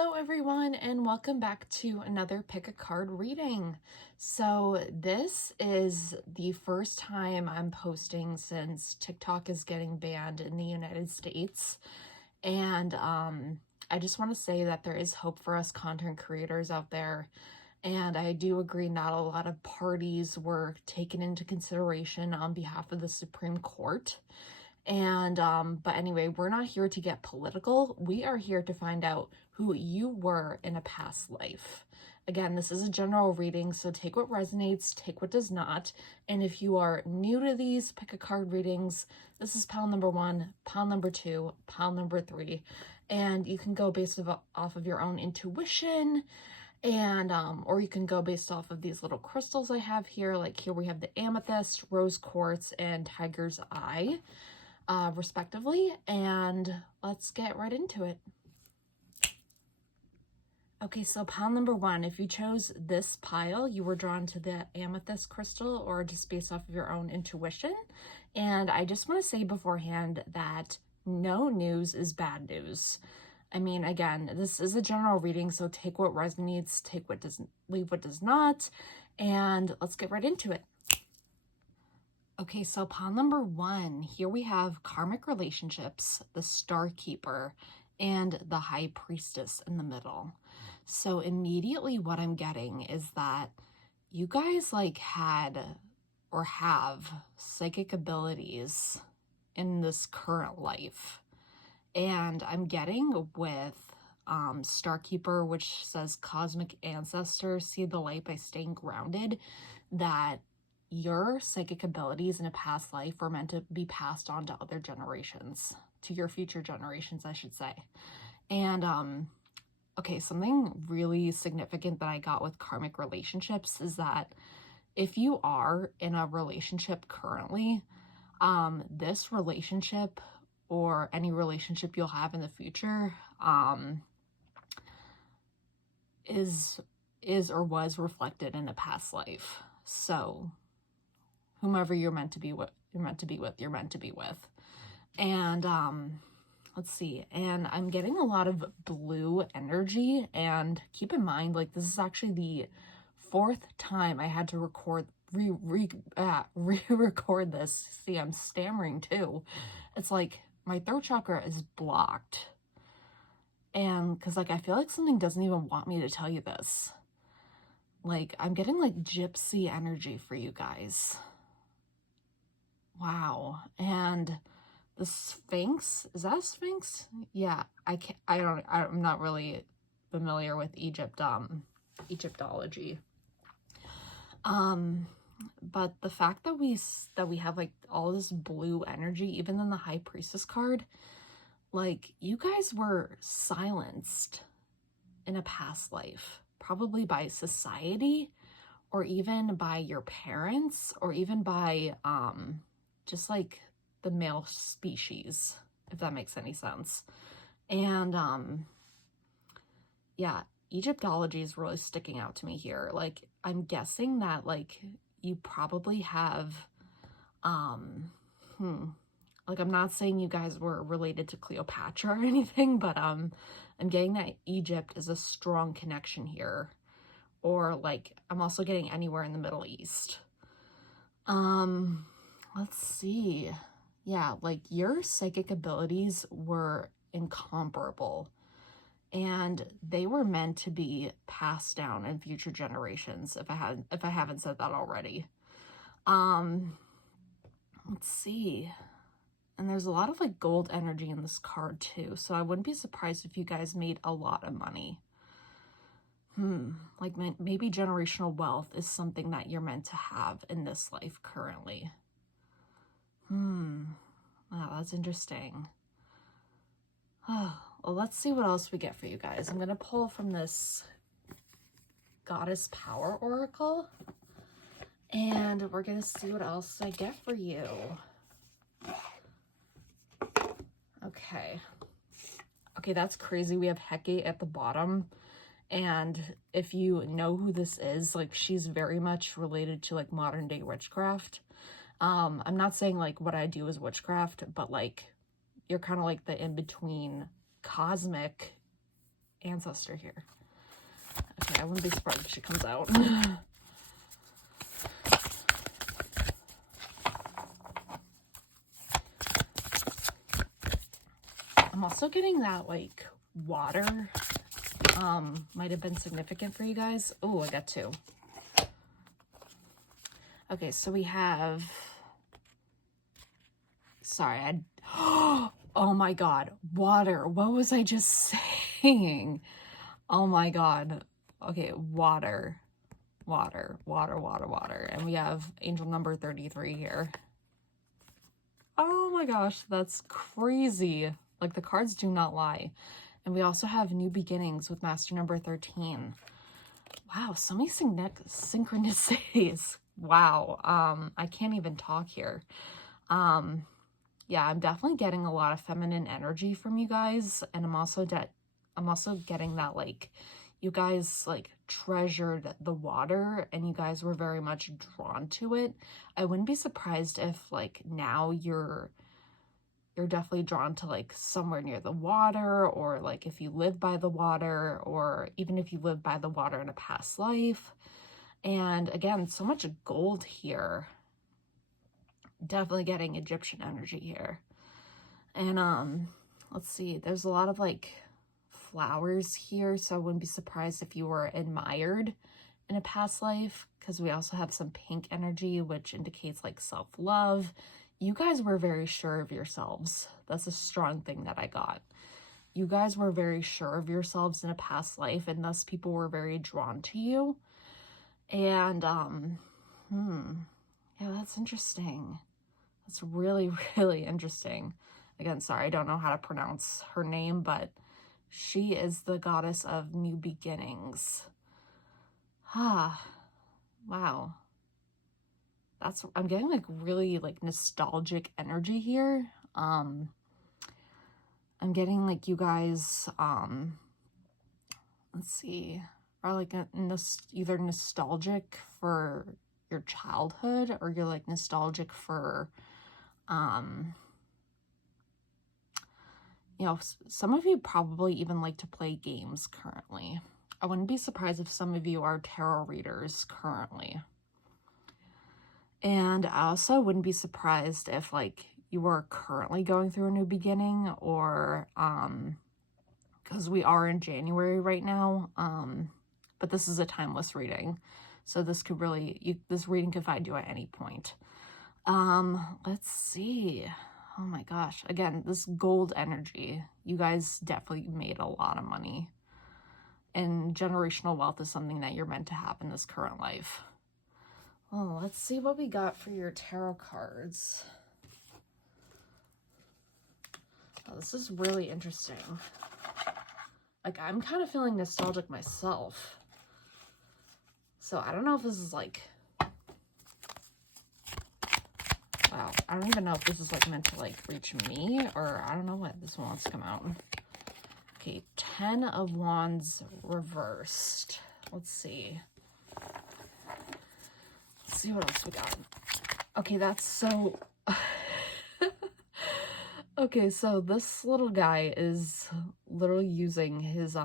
Hello everyone and welcome back to another pick a card reading. So this is the first time I'm posting since TikTok is getting banned in the United States. And I just want to say that there is hope for us content creators out there. And I do agree not a lot of parties were taken into consideration on behalf of the Supreme Court. And but anyway, we're not here to get political. We are here to find out who you were in a past life. Again, this is a general reading, so take what resonates, take what does not. And if you are new to these pick a card readings, this is pile number 1, pile number 2, pile number 3. And you can go based off of your own intuition, and or you can go based off of these little crystals I have here. Like here we have the amethyst, rose quartz, and tiger's eye, respectively. And let's get right into it. Okay, so pile number 1, if you chose this pile, you were drawn to the amethyst crystal or just based off of your own intuition. And I just want to say beforehand that no news is bad news. I mean, again, this is a general reading, so take what resonates, take what doesn't, leave what does not, and let's get right into it. Okay, so pile number 1, here we have karmic relationships, the Star Keeper, and the High Priestess in the middle. So immediately what I'm getting is that you guys had or have psychic abilities in this current life. And I'm getting with Star Keeper, which says cosmic ancestors see the light by staying grounded, that your psychic abilities in a past life were meant to be passed on to other generations, to your future generations, I should say. And okay, something really significant that I got with karmic relationships is that if you are in a relationship currently, this relationship or any relationship you'll have in the future is or was reflected in a past life. So whomever you're meant to be with. And let's see, and I'm getting a lot of blue energy, and keep in mind, like, this is actually the 4th time I had to re-record this. See, I'm stammering too. It's like my throat chakra is blocked, and because like I feel like something doesn't even want me to tell you this. Like, I'm getting like gypsy energy for you guys. Wow. And the Sphinx, is that a Sphinx? Yeah, I'm not really familiar with Egyptology. But the fact that we have like all this blue energy, even in the High Priestess card, like, you guys were silenced in a past life, probably by society, or even by your parents, or even by just like the male species, if that makes any sense. And yeah, Egyptology is really sticking out to me here. Like, I'm guessing that like you probably have like, I'm not saying you guys were related to Cleopatra or anything, but I'm getting that Egypt is a strong connection here. Or like, I'm also getting anywhere in the Middle East. Let's see. Yeah, like, your psychic abilities were incomparable, and they were meant to be passed down in future generations, if I haven't said that already. Let's see. And there's a lot of like gold energy in this card too, so I wouldn't be surprised if you guys made a lot of money. Like, maybe generational wealth is something that you're meant to have in this life currently. Wow, that's interesting. Well, let's see what else we get for you guys. I'm going to pull from this Goddess Power Oracle, and we're going to see what else I get for you. Okay, that's crazy. We have Hecate at the bottom. And if you know who this is, like, she's very much related to like modern day witchcraft. I'm not saying like what I do is witchcraft, but like, you're kind of like the in-between cosmic ancestor here. Okay, I wouldn't be surprised if she comes out. I'm also getting that, like, water might have been significant for you guys. Oh, I got two. Okay, so we have... Sorry, oh my god, water. What was I just saying? Oh my god. Okay, water. And we have angel number 33 here. Oh my gosh, that's crazy. Like, the cards do not lie. And we also have new beginnings with master number 13. Wow, so many synchronicities. Wow, I can't even talk here. Yeah, I'm definitely getting a lot of feminine energy from you guys, and I'm also getting that, like, you guys, like, treasured the water and you guys were very much drawn to it. I wouldn't be surprised if, like, now you're definitely drawn to, like, somewhere near the water, or, like, if you live by the water, or even if you live by the water in a past life. And again, so much gold here. Definitely getting Egyptian energy here. And let's see, there's a lot of, like, flowers here, so I wouldn't be surprised if you were admired in a past life, because we also have some pink energy, which indicates, like, self-love. You guys were very sure of yourselves. That's a strong thing that I got. You guys were very sure of yourselves in a past life, and thus people were very drawn to you. And yeah, that's interesting. That's really, really interesting. Again, sorry, I don't know how to pronounce her name, but she is the goddess of new beginnings. Ah, wow. I'm getting, like, really, like, nostalgic energy here. I'm getting, like, you guys, let's see, are, like, either nostalgic for your childhood, or you're, like, nostalgic for, you know, some of you probably even like to play games currently. I wouldn't be surprised if some of you are tarot readers currently. And I also wouldn't be surprised if, like, you were currently going through a new beginning, or, because we are in January right now, but this is a timeless reading. So this could really, this reading could find you at any point. Let's see. Oh my gosh. Again, this gold energy, you guys definitely made a lot of money. And generational wealth is something that you're meant to have in this current life. Oh, let's see what we got for your tarot cards. Oh, this is really interesting. Like, I'm kind of feeling nostalgic myself. So I don't know if this is, like... Wow, I don't even know if this is, like, meant to, like, reach me, or I don't know what this one wants to come out. Okay, 10 of Wands reversed. Let's see. Let's see what else we got. Okay, that's so... Okay, so this little guy is literally using his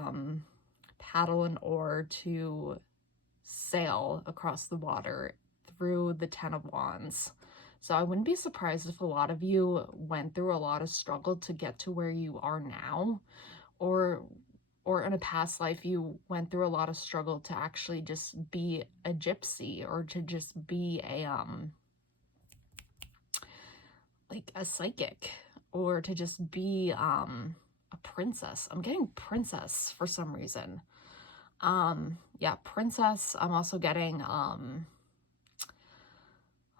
paddle and oar to sail across the water through the 10 of Wands. So I wouldn't be surprised if a lot of you went through a lot of struggle to get to where you are now, or in a past life you went through a lot of struggle to actually just be a gypsy, or to just be a like a psychic, or to just be a princess. I'm getting princess for some reason. Yeah, princess. I'm also getting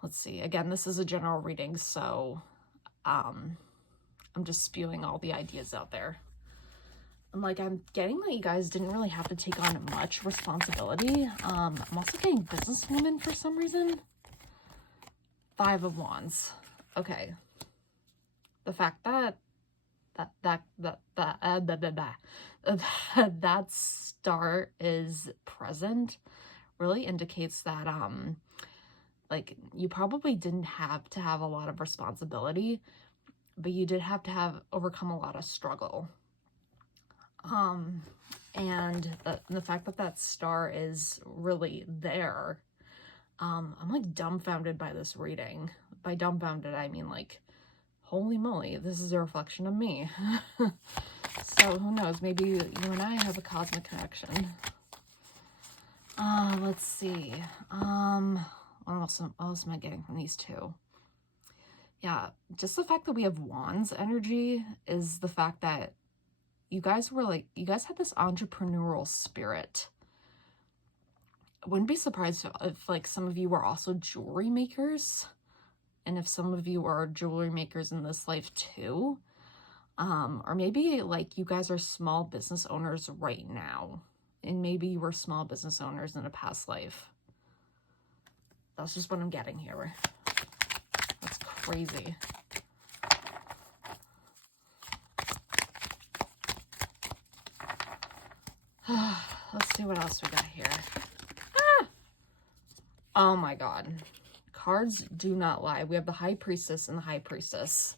let's see, again, this is a general reading, so I'm just spewing all the ideas out there. And, like, I'm getting that you guys didn't really have to take on much responsibility. I'm also getting businesswoman for some reason. 5 of Wands. Okay. The fact that that star is present really indicates that like, you probably didn't have to have a lot of responsibility, but you did have to overcome a lot of struggle. And the fact that that star is really there, I'm like dumbfounded by this reading. By dumbfounded, I mean like, holy moly, this is a reflection of me. So who knows, maybe you and I have a cosmic connection. Let's see. What else am I getting from these two? Yeah, just the fact that we have Wands energy is the fact that you guys had this entrepreneurial spirit. I wouldn't be surprised if like some of you were also jewelry makers, and if some of you are jewelry makers in this life too. Or maybe like you guys are small business owners right now, and maybe you were small business owners in a past life. That's just what I'm getting here. That's crazy. Let's see what else we got here. Ah! Oh my God. Cards do not lie. We have the High Priestess and the High Priestess.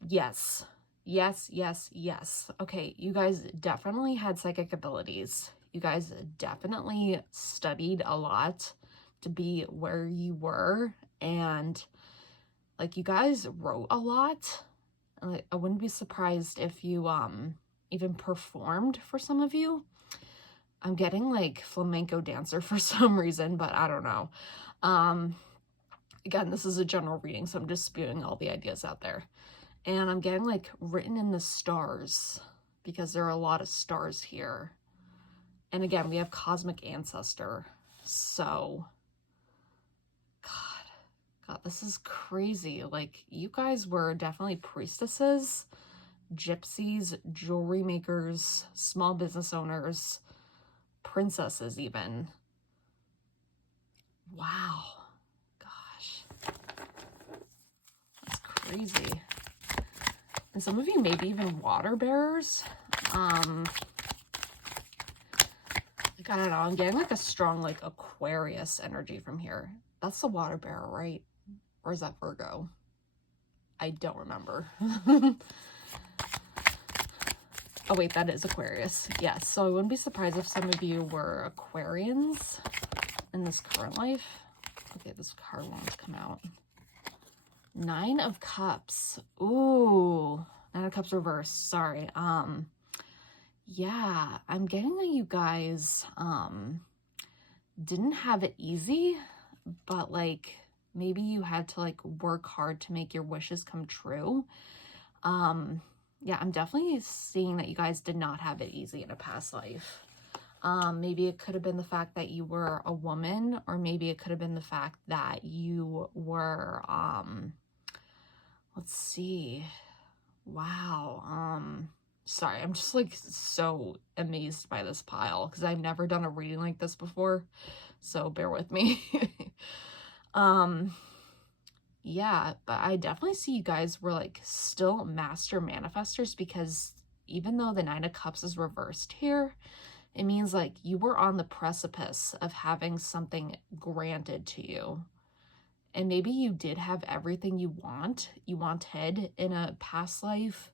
Yes. Yes, yes, yes. Okay, you guys definitely had psychic abilities. You guys definitely studied a lot to be where you were. And like you guys wrote a lot. I wouldn't be surprised if you even performed for some of you. I'm getting like flamenco dancer for some reason, but I don't know. Again, this is a general reading, so I'm just spewing all the ideas out there. And I'm getting like written in the stars because there are a lot of stars here. And again, we have cosmic ancestor. So, God, this is crazy. Like you guys were definitely priestesses, gypsies, jewelry makers, small business owners, princesses even. Wow. Gosh. That's crazy. And some of you maybe even water bearers. I don't know. I'm getting like a strong like Aquarius energy from here. That's the water bearer, right? Or is that Virgo? I don't remember. Oh wait, that is Aquarius. Yes, so I wouldn't be surprised if some of you were Aquarians in this current life. Okay, this card wants to come out. Nine of Cups. Ooh, Nine of Cups reversed. Sorry. Yeah, I'm getting that you guys didn't have it easy, but like maybe you had to like work hard to make your wishes come true. Yeah, I'm definitely seeing that you guys did not have it easy in a past life. Maybe it could have been the fact that you were a woman, or maybe it could have been the fact that you were, let's see. Wow. Sorry, I'm just like so amazed by this pile because I've never done a reading like this before. So bear with me. Yeah, but I definitely see you guys were like still master manifestors, because even though the Nine of Cups is reversed here, it means like you were on the precipice of having something granted to you. And maybe you did have everything you wanted in a past life.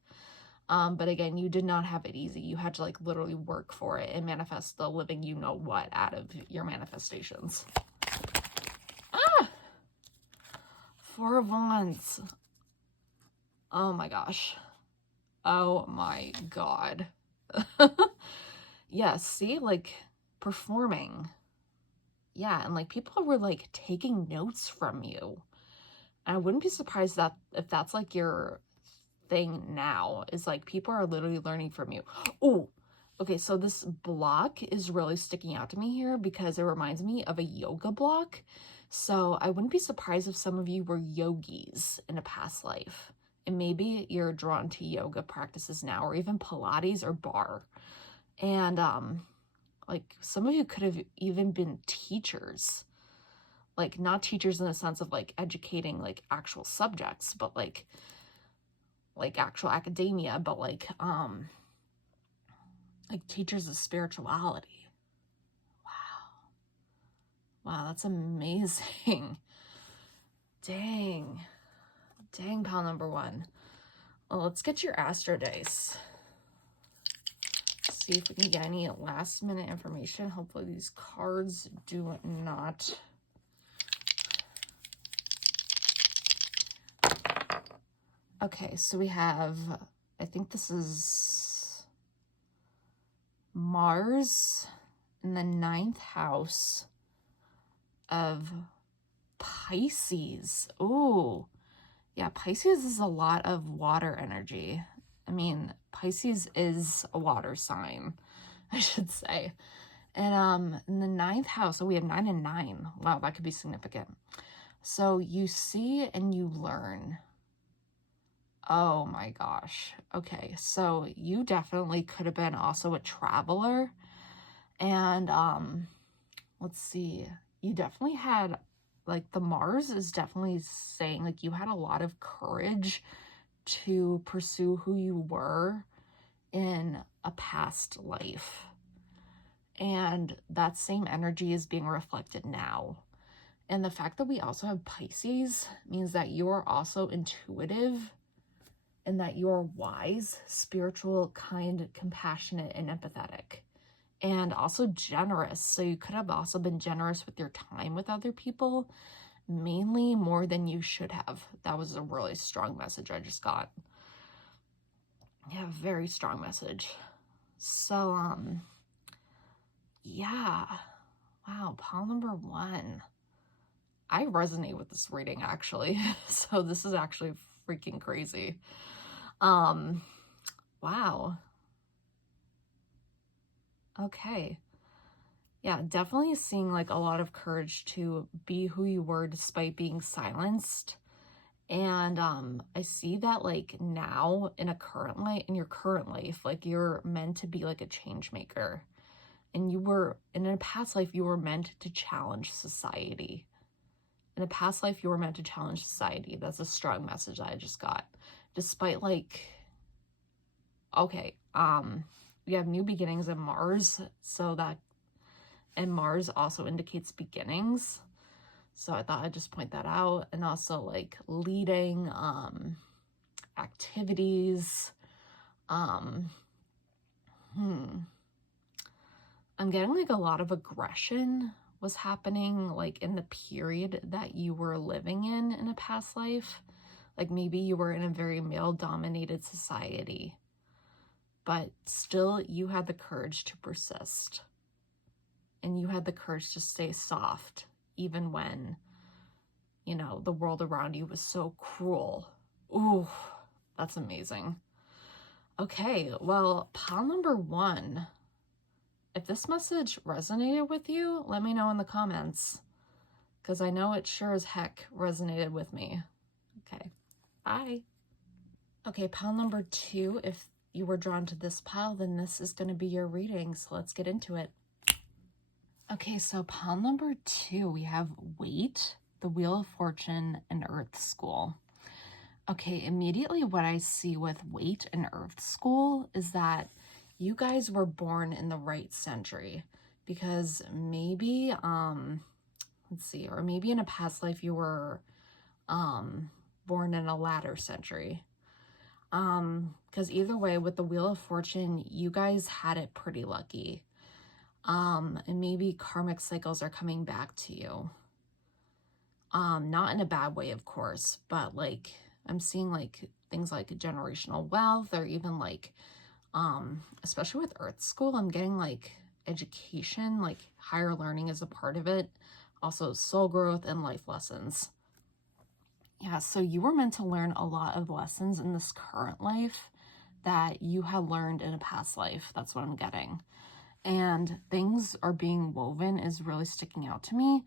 But again, you did not have it easy. You had to like literally work for it and manifest the living you know what out of your manifestations. Ah! Four of Wands. Oh my gosh. Oh my God. Yeah, see, like performing. Yeah, and like people were like taking notes from you. And I wouldn't be surprised that if that's like your thing now, is like people are literally learning from you. Oh, okay, so this block is really sticking out to me here because it reminds me of a yoga block. So I wouldn't be surprised if some of you were yogis in a past life. And maybe you're drawn to yoga practices now, or even Pilates or bar. And like some of you could have even been teachers. Like not teachers in the sense of like educating like actual subjects, but like actual academia, but like teachers of spirituality. Wow, that's amazing. Dang, pile number one. Well, let's get your Astro Dice. see if we can get any last minute information. Hopefully these cards do not. Okay, so we have, I think this is Mars in the 9th house of Pisces. Oh, yeah, Pisces is a lot of water energy. I mean, Pisces is a water sign, I should say. And in the 9th house, so we have 9 and 9. Wow, that could be significant. So you see and you learn. Oh my gosh. Okay, so you definitely could have been also a traveler. And let's see. You definitely had, like, the Mars is definitely saying, like, you had a lot of courage to pursue who you were in a past life. And that same energy is being reflected now. And the fact that we also have Pisces means that you're also intuitive and that you're wise, spiritual, kind, compassionate, and empathetic. And also generous. So you could have also been generous with your time with other people, mainly more than you should have. That was a really strong message I just got. Yeah, very strong message. So, yeah. Wow, pile number 1. I resonate with this reading, actually. So this is actually freaking crazy. Wow. Okay. Yeah, definitely seeing like a lot of courage to be who you were despite being silenced. And I see that like now in your current life, like you're meant to be like a change maker. And you were, in a past life, you were meant to challenge society. In a past life, you were meant to challenge society. That's a strong message that I just got. Despite like, okay, we have new beginnings in Mars, so that, and Mars also indicates beginnings. So I thought I'd just point that out. And also like leading activities. I'm getting like a lot of aggression was happening like in the period that you were living in a past life. Like maybe you were in a very male-dominated society, but still you had the courage to persist. And you had the courage to stay soft, even when, you know, the world around you was so cruel. Ooh, that's amazing. Okay, well, pile number 1. If this message resonated with you, let me know in the comments, because I know it sure as heck resonated with me. Okay, bye. Okay, pile number 2. If you were drawn to this pile, then this is going to be your reading, so let's get into it. Okay, so pile number 2, we have Weight, the Wheel of Fortune, and Earth School. Okay, immediately what I see with Weight and Earth School is that you guys were born in the right century, because maybe, let's see, or maybe in a past life you were born in a latter century. Because either way, with the Wheel of Fortune, you guys had it pretty lucky. And maybe karmic cycles are coming back to you. Not in a bad way, of course, but like I'm seeing like things like generational wealth, or even like, especially with Earth School, I'm getting like education, like higher learning is a part of it. Also soul growth and life lessons. Yeah, so you were meant to learn a lot of lessons in this current life that you had learned in a past life. That's what I'm getting. And things are being woven is really sticking out to me.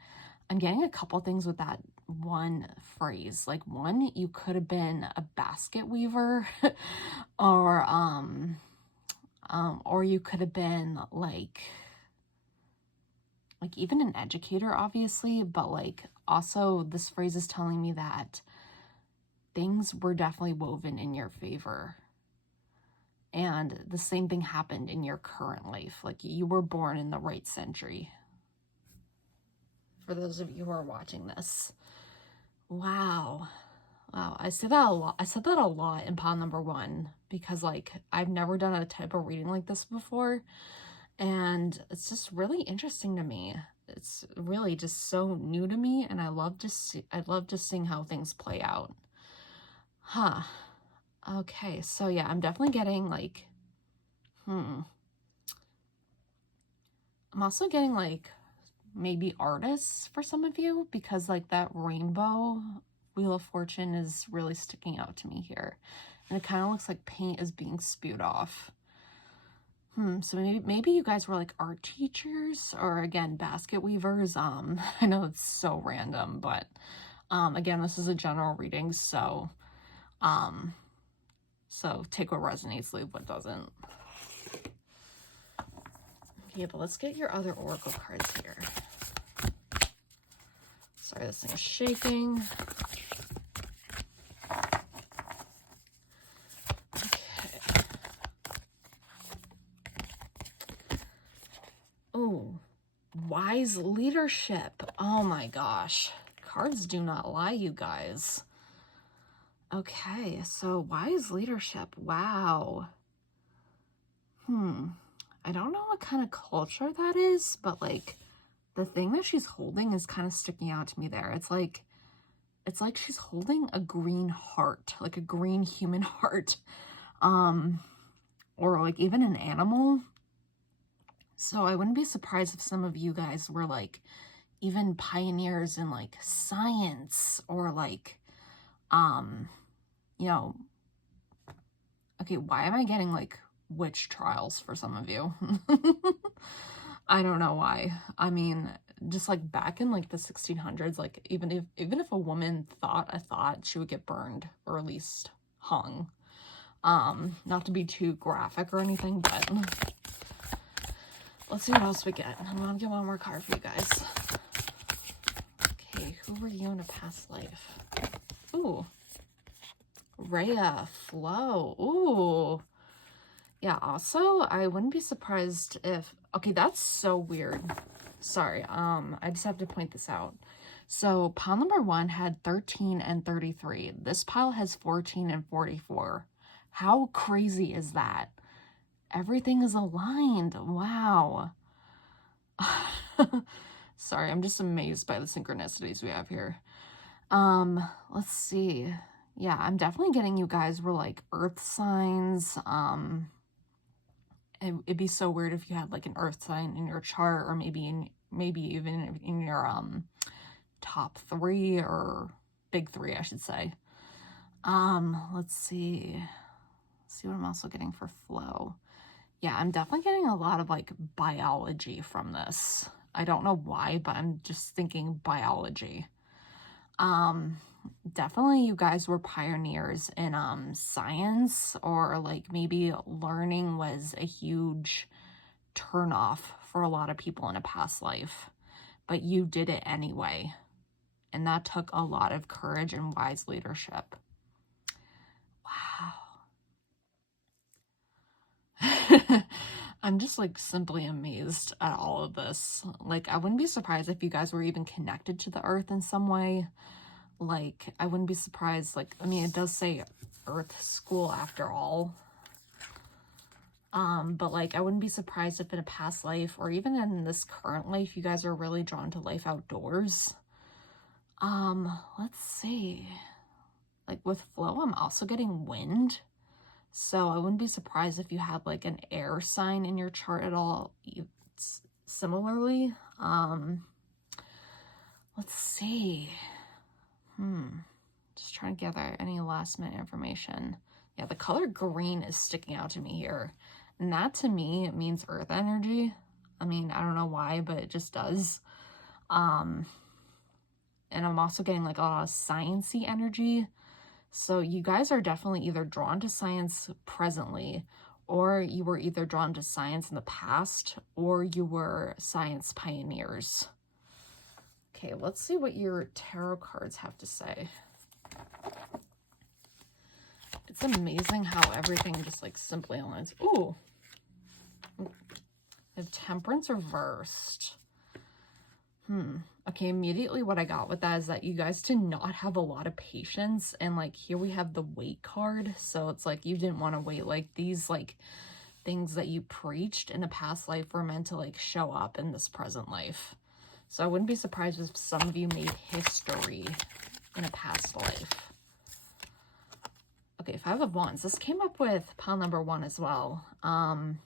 I'm getting a couple things with that one phrase. Like, one, you could have been a basket weaver or you could have been like even an educator, obviously, but like also this phrase is telling me that things were definitely woven in your favor. And the same thing happened in your current life. Like you were born in the right century. For those of you who are watching this. Wow. Wow. I said that a lot. I said that a lot in pile number 1. because like I've never done a type of reading like this before, and it's just really interesting to me. It's really just so new to me, and I love just seeing how things play out. Huh. Okay, so yeah, I'm definitely getting like, I'm also getting like maybe artists for some of you, because like that rainbow Wheel of Fortune is really sticking out to me here. And it kind of looks like paint is being spewed off. So maybe you guys were like art teachers, or again, basket weavers. I know it's so random, but again, this is a general reading, so take what resonates, leave what doesn't. Okay, but let's get your other oracle cards here. Sorry, this thing's shaking. Oh, wise leadership. Oh my gosh. Cards do not lie, you guys. Okay, so wise leadership. Wow. I don't know what kind of culture that is, but like the thing that she's holding is kind of sticking out to me there. It's like she's holding a green heart, like a green human heart. Or like even an animal. So I wouldn't be surprised if some of you guys were like even pioneers in like science, or like, you know, okay, why am I getting like witch trials for some of you? I don't know why. I mean, just like back in like the 1600s, like even if a woman thought a thought, she would get burned or at least hung. Not to be too graphic or anything, but let's see what else we get. I'm gonna get one more card for you guys. Okay, who were you in a past life? Ooh. Rhea, Flo. Ooh. Yeah, also, I wouldn't be surprised if... Okay, that's so weird. Sorry, I just have to point this out. So, pile number 1 had 13 and 33. This pile has 14 and 44. How crazy is that? Everything is aligned. Wow. Sorry, I'm just amazed by the synchronicities we have here. Let's see. Yeah, I'm definitely getting you guys were like earth signs. It'd be so weird if you had like an earth sign in your chart, or maybe even in your top 3 or big 3, I should say. Let's see. See what I'm also getting for Flo. Yeah, I'm definitely getting a lot of like biology from this. I don't know why, but I'm just thinking biology. Definitely you guys were pioneers in science, or like maybe learning was a huge turnoff for a lot of people in a past life, but you did it anyway. And that took a lot of courage and wise leadership. Wow. I'm just like simply amazed at all of this. Like, I wouldn't be surprised if you guys were even connected to the earth in some way. Like, I wouldn't be surprised. Like, I mean, it does say earth school after all. But like, I wouldn't be surprised if in a past life, or even in this current life, you guys are really drawn to life outdoors. Let's see. Like with Flo, I'm also getting wind. So I wouldn't be surprised if you had like an air sign in your chart at all. Similarly, let's see. Just trying to gather any last minute information. Yeah, the color green is sticking out to me here. And that to me, it means earth energy. I mean, I don't know why, but it just does. And I'm also getting like a lot of science-y energy. So you guys are definitely either drawn to science presently, or you were either drawn to science in the past, or you were science pioneers. Okay, let's see what your tarot cards have to say. It's amazing how everything just like simply aligns. Ooh. I have Temperance reversed. Okay, immediately what I got with that is that you guys did not have a lot of patience. And like here we have the wait card. So it's like you didn't want to wait. Like these like things that you preached in a past life were meant to like show up in this present life. So I wouldn't be surprised if some of you made history in a past life. Okay, Five of Wands. This came up with pile number 1 as well. And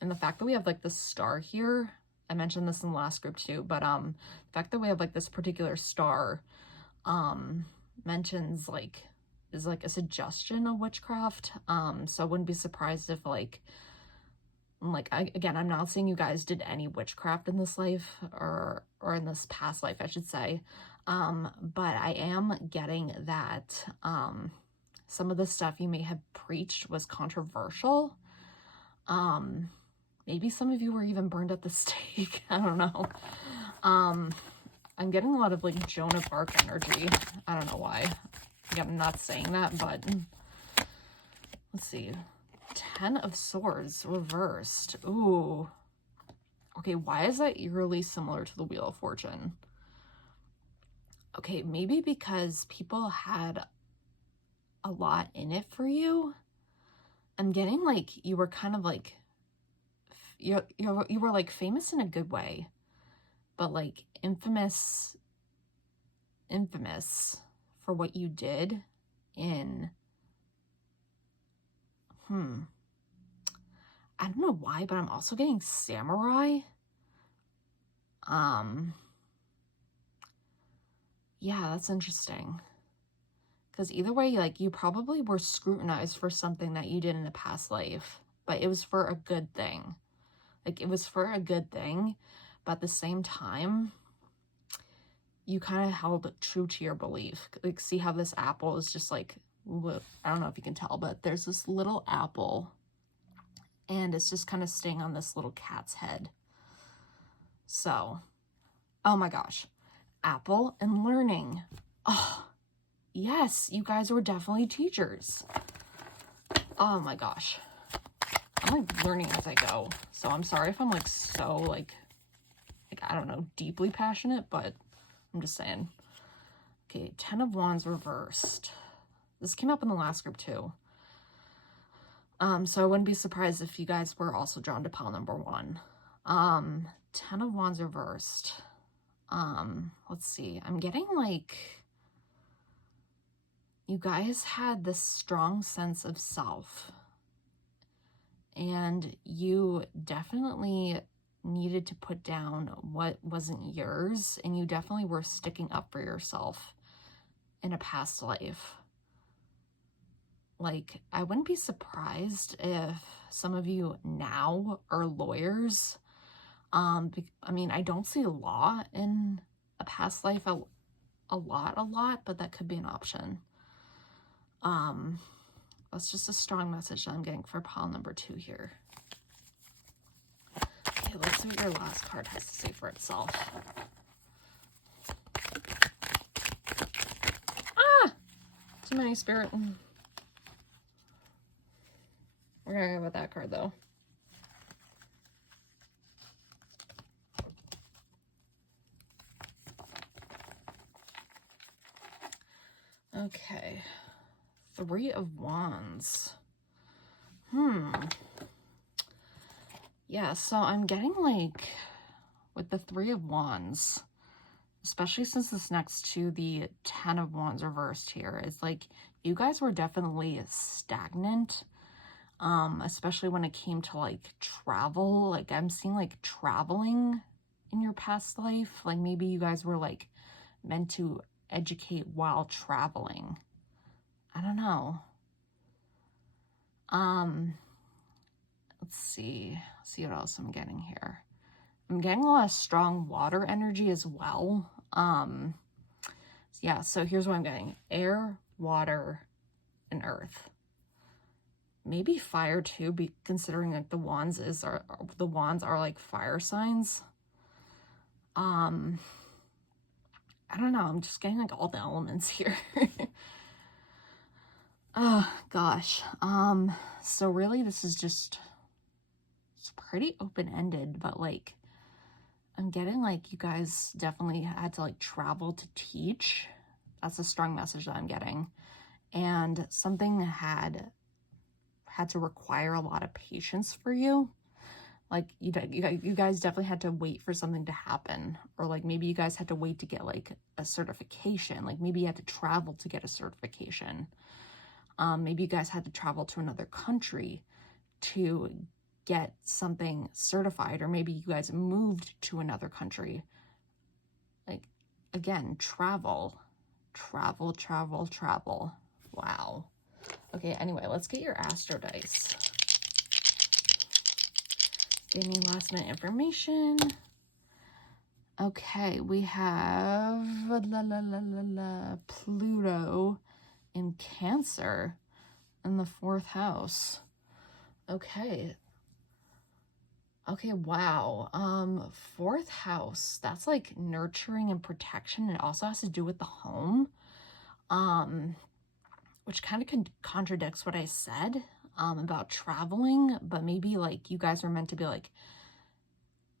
the fact that we have like the star here, I mentioned this in the last group too, but the fact that we have like this particular star mentions like, is like a suggestion of witchcraft. So I wouldn't be surprised if like again, I'm not saying you guys did any witchcraft in this life or in this past life, I should say. But I am getting that some of the stuff you may have preached was controversial. Maybe some of you were even burned at the stake. I don't know. I'm getting a lot of like Joan of Arc energy. I don't know why. Again, I'm not saying that, but let's see. 10 of Swords reversed. Ooh. Okay, why is that eerily similar to the Wheel of Fortune? Okay, maybe because people had a lot in it for you. I'm getting like you were kind of like you were like famous in a good way, but like infamous for what you did in I don't know why, but I'm also getting samurai. Yeah, that's interesting. Because either way, like, you probably were scrutinized for something that you did in a past life, but it was for a good thing. Like, it was for a good thing, but at the same time, you kind of held true to your belief. Like, see how this apple is just like, I don't know if you can tell, but there's this little apple, and it's just kind of staying on this little cat's head. So, oh my gosh, apple and learning. Oh, yes, you guys were definitely teachers. Oh my gosh. I'm like learning as I go. So I'm sorry if I'm like so like I don't know, deeply passionate, but I'm just saying. Okay, 10 of Wands reversed. This came up in the last group too. So I wouldn't be surprised if you guys were also drawn to pile number 1. 10 of Wands reversed. Let's see. I'm getting like you guys had this strong sense of self, and you definitely needed to put down what wasn't yours, and you definitely were sticking up for yourself in a past life. Like, I wouldn't be surprised if some of you now are lawyers. I mean, I don't see law in a past life a lot, but that could be an option. That's just a strong message that I'm getting for pile number 2 here. Okay, let's see what your last card has to say for itself. Ah! Too many, Spirit. We're gonna go with that card, though. Okay. 3 of Wands. Yeah, so I'm getting like, with the 3 of Wands, especially since it's next to the 10 of Wands reversed here, it's like you guys were definitely stagnant, especially when it came to like travel. Like I'm seeing like traveling in your past life. Like maybe you guys were like meant to educate while traveling. I don't know. Let's see what else I'm getting here. I'm getting a lot of strong water energy as well. Yeah, so here's what I'm getting. Air, water, and earth. Maybe fire too, considering like the wands are like fire signs. I don't know, I'm just getting like all the elements here. Oh gosh. So really this is just, it's pretty open-ended, but like I'm getting like you guys definitely had to like travel to teach. That's a strong message that I'm getting. And something had to require a lot of patience for you. Like you guys definitely had to wait for something to happen, or like maybe you guys had to wait to get like a certification. Like maybe you had to travel to get a certification. Maybe you guys had to travel to another country to get something certified, or maybe you guys moved to another country. Like, again, travel. Wow. Okay, anyway, let's get your Astro Dice. Gaining last minute information. Okay, we have Pluto in Cancer in the 4th house. Okay, wow. 4th house, that's like nurturing and protection. It also has to do with the home, which kind of contradicts what I said about traveling, but maybe like you guys were meant to be like,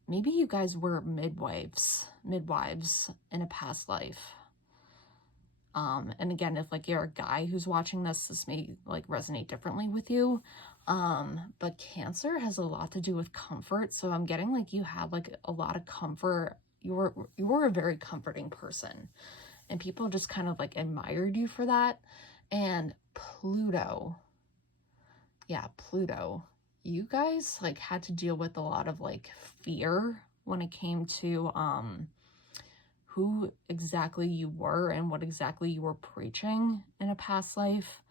maybe you guys were midwives in a past life. And again, if like you're a guy who's watching this may like resonate differently with you. But Cancer has a lot to do with comfort. So I'm getting like you had like a lot of comfort. You were a very comforting person, and people just kind of like admired you for that. And Pluto, you guys like had to deal with a lot of like fear when it came to who exactly you were and what exactly you were preaching in a past life.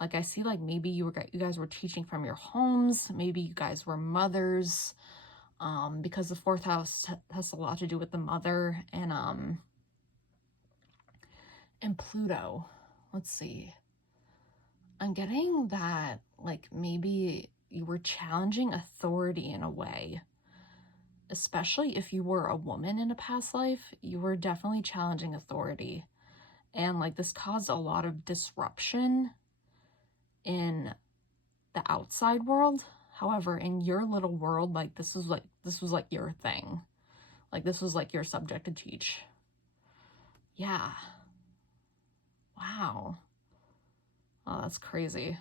Like I see like maybe you guys were teaching from your homes, maybe you guys were mothers, because the 4th house has a lot to do with the mother. And Pluto, let's see, I'm getting that like maybe you were challenging authority in a way. Especially if you were a woman in a past life, you were definitely challenging authority. And like this caused a lot of disruption in the outside world. However, in your little world, like this was like your thing. Like this was like your subject to teach. Yeah. Wow. Oh, that's crazy.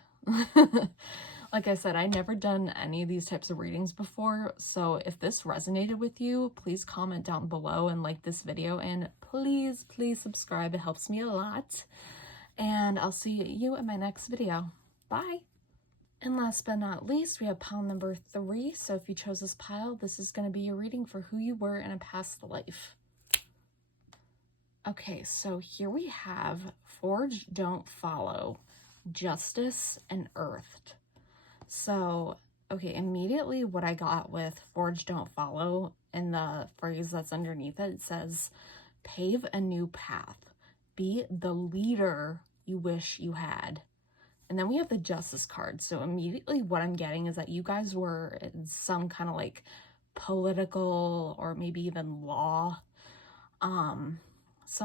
Like I said, I'd never done any of these types of readings before, so if this resonated with you, please comment down below and like this video, and please subscribe. It helps me a lot, and I'll see you in my next video. Bye. And last but not least, we have pile number 3. So if you chose this pile, this is going to be your reading for who you were in a past life. Okay, so here we have Forge, Don't Follow, Justice, and Earthed. So, okay, immediately what I got with Forge, Don't Follow, in the phrase that's underneath it, it says, pave a new path. Be the leader you wish you had. And then we have the Justice card. So immediately what I'm getting is that you guys were in some kind of like political or maybe even law, some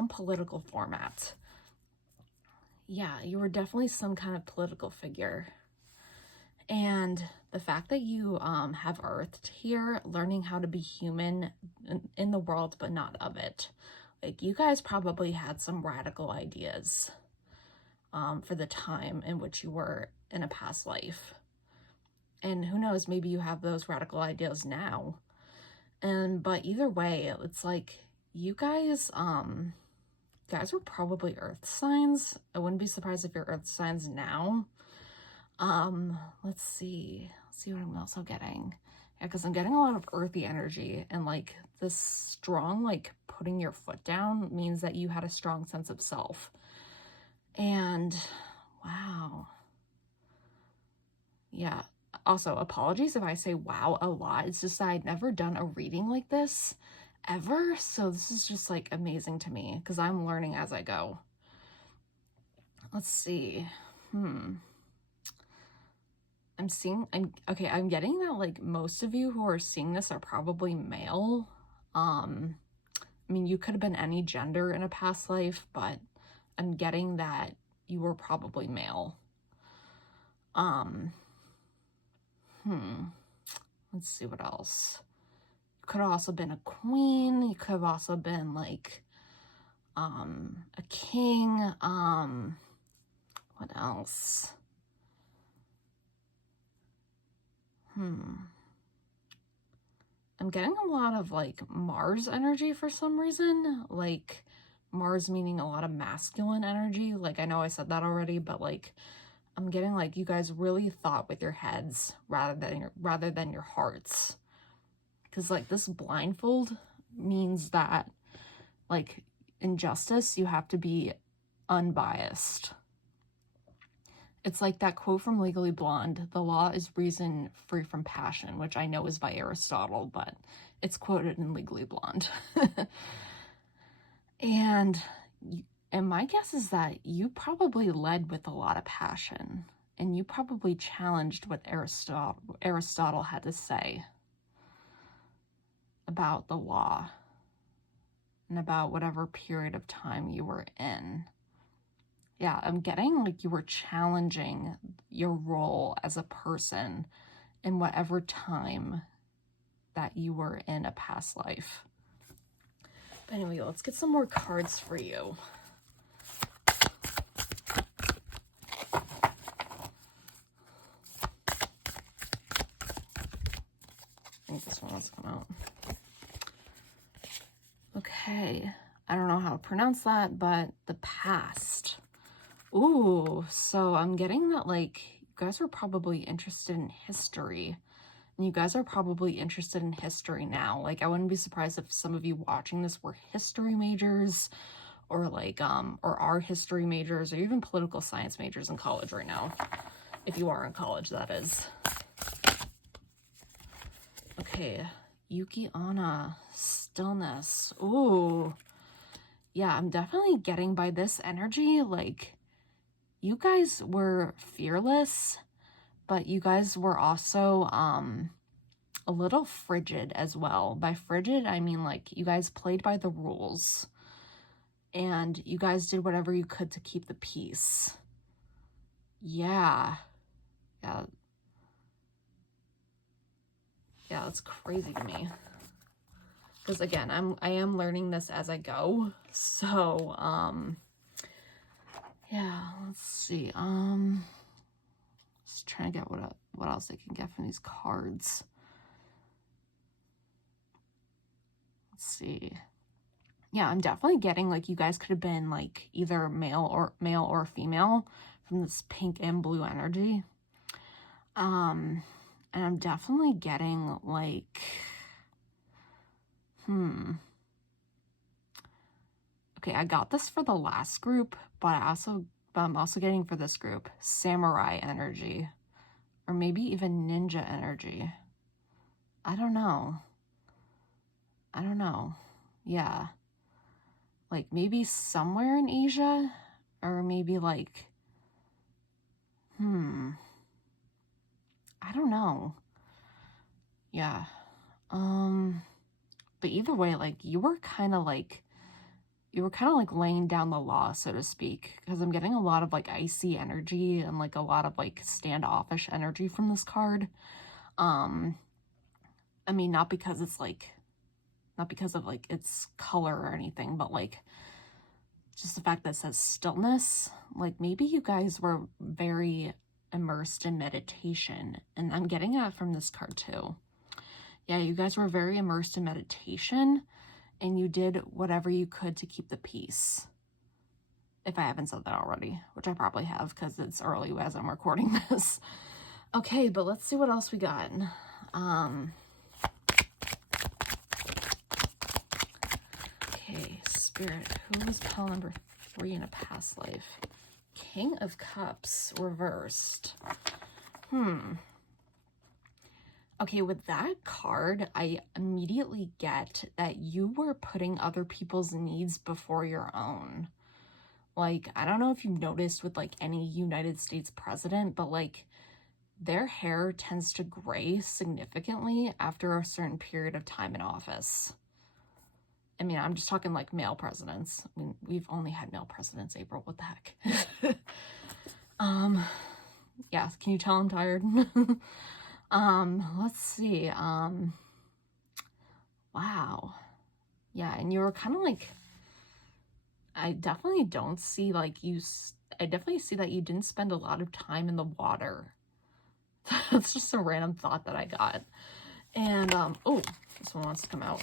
political format. Yeah, you were definitely some kind of political figure. And the fact that you have Earthed here, learning how to be human in the world, but not of it. Like you guys probably had some radical ideas for the time in which you were in a past life. And who knows, maybe you have those radical ideas now. But either way, it's like you guys were probably Earth signs. I wouldn't be surprised if you're Earth signs now. Let's see what else I'm getting. Yeah, because I'm getting a lot of earthy energy, and like this strong, like putting your foot down means that you had a strong sense of self. And wow. Yeah. Also, apologies if I say wow a lot. It's just that I'd never done a reading like this ever. So this is just like amazing to me because I'm learning as I go. Let's see. I'm getting that like most of you who are seeing this are probably male. I mean, you could have been any gender in a past life, but I'm getting that you were probably male. Let's see what else. could have also been a queen. You could have also been like a king. What else? I'm getting a lot of like Mars energy for some reason. Like Mars meaning a lot of masculine energy. Like I know I said that already, but like I'm getting like you guys really thought with your heads rather than your hearts. Because like this blindfold means that like in justice you have to be unbiased. It's like that quote from Legally Blonde, "The law is reason free from passion," which I know is by Aristotle, but it's quoted in Legally Blonde. And my guess is that you probably led with a lot of passion, and you probably challenged what Aristotle had to say about the law and about whatever period of time you were in. Yeah, I'm getting like you were challenging your role as a person in whatever time that you were in a past life. But anyway, let's get some more cards for you. I think this one wants to come out. Okay, I don't know how to pronounce that, but the past. Ooh, so I'm getting that like you guys are probably interested in history. And you guys are probably interested in history now. Like I wouldn't be surprised if some of you watching this were history majors or like or are history majors or even political science majors in college right now. If you are in college, that is. Okay, Yuki Onna, stillness. Ooh. Yeah, I'm definitely getting by this energy like you guys were fearless, but you guys were also a little frigid as well. By frigid, I mean like you guys played by the rules and you guys did whatever you could to keep the peace. Yeah, that's crazy to me. Because again, I am learning this as I go. So, yeah, let's see. Just trying to get what else I can get from these cards. Let's see. Yeah, I'm definitely getting like you guys could have been like either male or female from this pink and blue energy. And I'm definitely getting like okay, I got this for the last group, but I'm also getting for this group samurai energy or maybe even ninja energy. I don't know. Yeah. Like maybe somewhere in Asia or maybe like I don't know. Yeah. But either way, like you were kind of like laying down the law, so to speak, because I'm getting a lot of like icy energy and like a lot of like standoffish energy from this card. I mean, not because of like its color or anything, but like just the fact that it says stillness. Like maybe you guys were very immersed in meditation, and I'm getting that from this card too. Yeah, you guys were very immersed in meditation and you did whatever you could to keep the peace. If I haven't said that already, which I probably have because it's early as I'm recording this. Okay, but let's see what else we got. Okay, Spirit, who was pile number 3 in a past life? King of Cups reversed. Okay, with that card, I immediately get that you were putting other people's needs before your own. Like, I don't know if you've noticed with like any United States president, but like their hair tends to gray significantly after a certain period of time in office. I mean, I'm just talking like male presidents. I mean, we've only had male presidents, April. What the heck? Yeah, can you tell I'm tired? Let's see. Wow. Yeah, and you were kind of like, I definitely don't see like I definitely see that you didn't spend a lot of time in the water. That's just a random thought that I got. And, oh, this one wants to come out.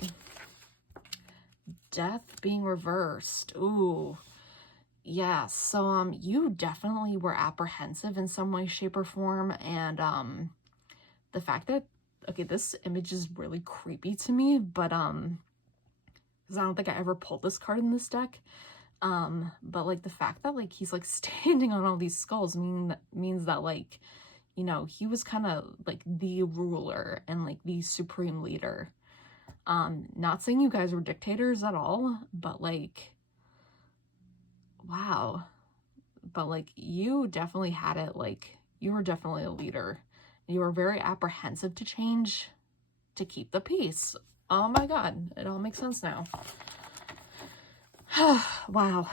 Death being reversed. Ooh. Yeah, so, you definitely were apprehensive in some way, shape, or form, and, the fact that, okay, this image is really creepy to me, but, because I don't think I ever pulled this card in this deck, but, like, the fact that, like, he's, like, standing on all these skulls means that, like, you know, he was kind of, like, the ruler and, like, the supreme leader. Not saying you guys were dictators at all, but, like, wow. But, like, you definitely had it, like, you were definitely a leader. You were very apprehensive to change to keep the peace. Oh my god, it all makes sense now. Wow.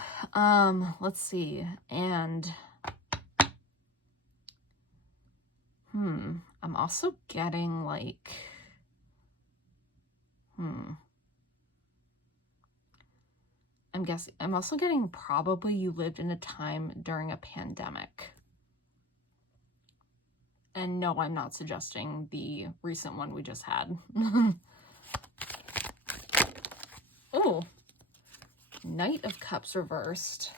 Let's see. And I'm also getting like I'm also getting probably you lived in a time during a pandemic. And no, I'm not suggesting the recent one we just had. Oh, Knight of Cups reversed.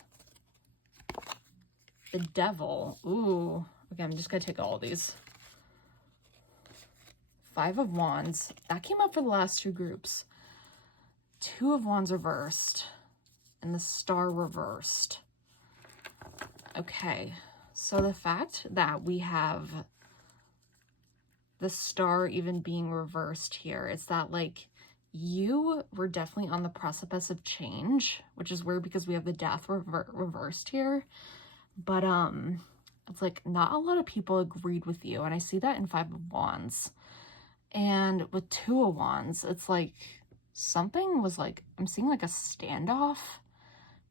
The Devil. Ooh. Okay, I'm just going to take all of these. Five of Wands. That came up for the last two groups. Two of Wands reversed. And the Star reversed. Okay. So the fact that we have the Star even being reversed here is that, like, you were definitely on the precipice of change, which is weird because we have the Death reversed here. But, it's like not a lot of people agreed with you. And I see that in Five of Wands. And with Two of Wands, it's like something was like, I'm seeing like a standoff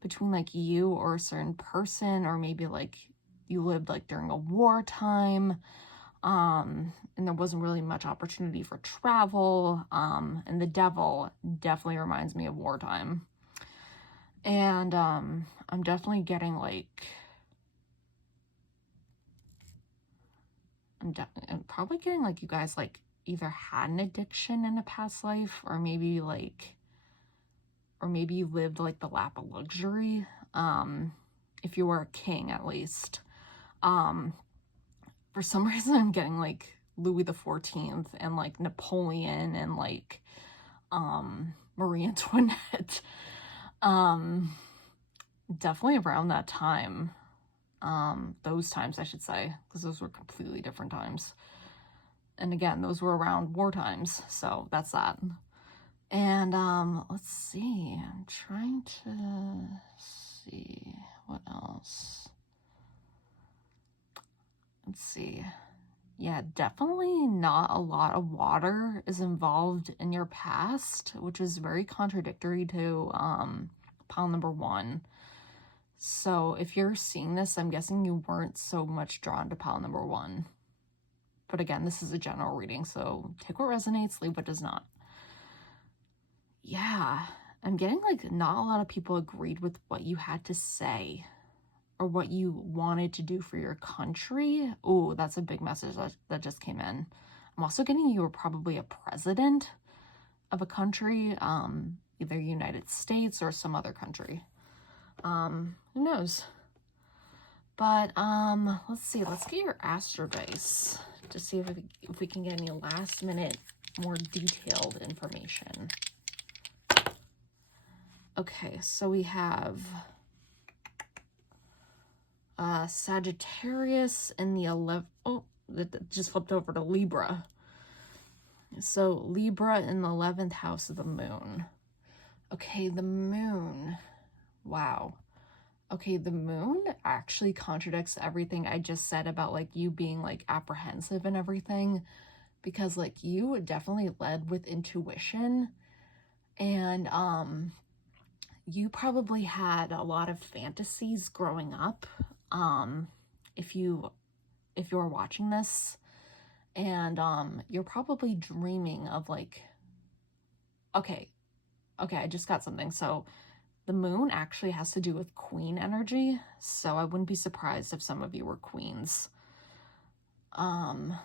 between like you or a certain person, or maybe like you lived like during a wartime. And there wasn't really much opportunity for travel. And the Devil definitely reminds me of wartime. And, I'm definitely getting like, I'm probably getting like you guys like either had an addiction in a past life, or maybe you lived like the lap of luxury. If you were a king, at least. For some reason I'm getting like Louis XIV and like Napoleon and like Marie Antoinette. Definitely around that time. Those times I should say, because those were completely different times. And again, those were around war times, so that's that. And let's see. I'm trying to see what else. Let's see. Yeah, definitely not a lot of water is involved in your past, which is very contradictory to pile number 1. So if you're seeing this, I'm guessing you weren't so much drawn to pile number 1. But again, this is a general reading, so take what resonates, leave what does not. Yeah, I'm getting like not a lot of people agreed with what you had to say or what you wanted to do for your country. Oh, that's a big message that just came in. I'm also getting you were probably a president of a country, either United States or some other country. Who knows? But let's see. Let's get your Astro Dice to see if we can get any last minute more detailed information. Okay, so we have Sagittarius in the 11th. Oh, that just flipped over to Libra. So Libra in the 11th house of the moon. Okay, the moon. Wow. Okay, the moon actually contradicts everything I just said about like you being like apprehensive and everything, because like you definitely led with intuition, and you probably had a lot of fantasies growing up. If you're watching this, and you're probably dreaming of like Okay, I just got something. So the moon actually has to do with queen energy, so I wouldn't be surprised if some of you were queens. And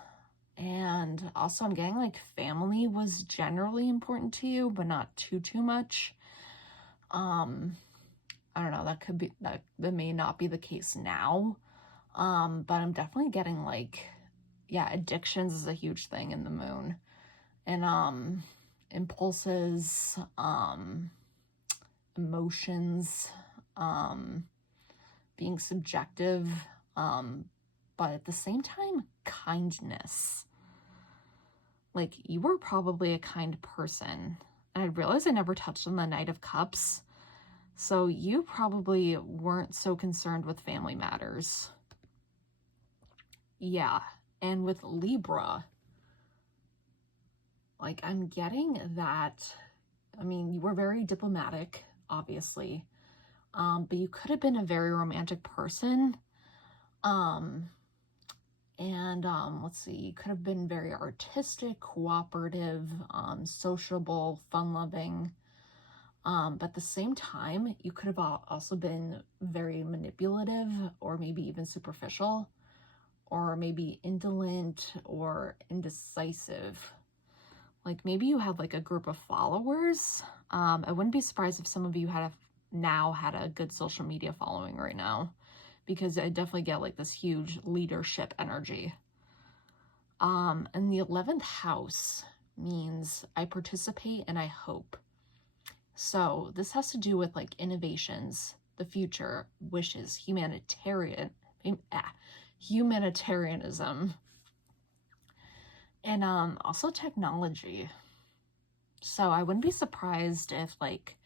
also I'm getting like family was generally important to you, but not too much. I don't know, that could be, that may not be the case now. But I'm definitely getting like, yeah, addictions is a huge thing in the moon. And impulses, emotions, being subjective, but at the same time, kindness. Like, you were probably a kind person. And I realized I never touched on the Knight of Cups. So you probably weren't so concerned with family matters. Yeah. And with Libra, like, I'm getting that, I mean, you were very diplomatic, obviously. But you could have been a very romantic person. Let's see, you could have been very artistic, cooperative, sociable, fun-loving. But at the same time, you could have also been very manipulative, or maybe even superficial, or maybe indolent or indecisive. Like, maybe you had like a group of followers. I wouldn't be surprised if some of you had a good social media following right now, because I definitely get like this huge leadership energy. And the 11th house means I participate and I hope. So this has to do with like innovations, the future, wishes, humanitarianism, and also technology. So I wouldn't be surprised if like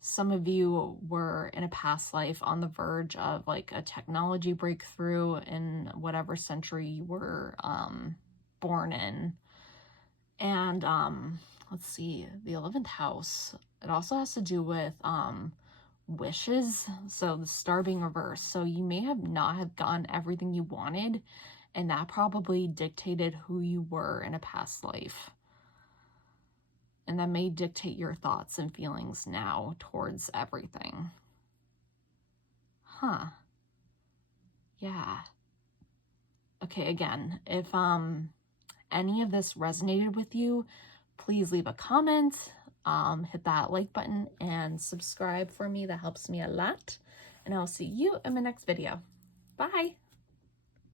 some of you were in a past life on the verge of like a technology breakthrough in whatever century you were born in. And let's see, the 11th house, it also has to do with wishes. So the star being reversed. So you may have not have gotten everything you wanted, and that probably dictated who you were in a past life. And that may dictate your thoughts and feelings now towards everything. Huh. Yeah. Okay, again, if any of this resonated with you, please leave a comment, hit that like button, and subscribe for me. That helps me a lot. And I'll see you in my next video. Bye.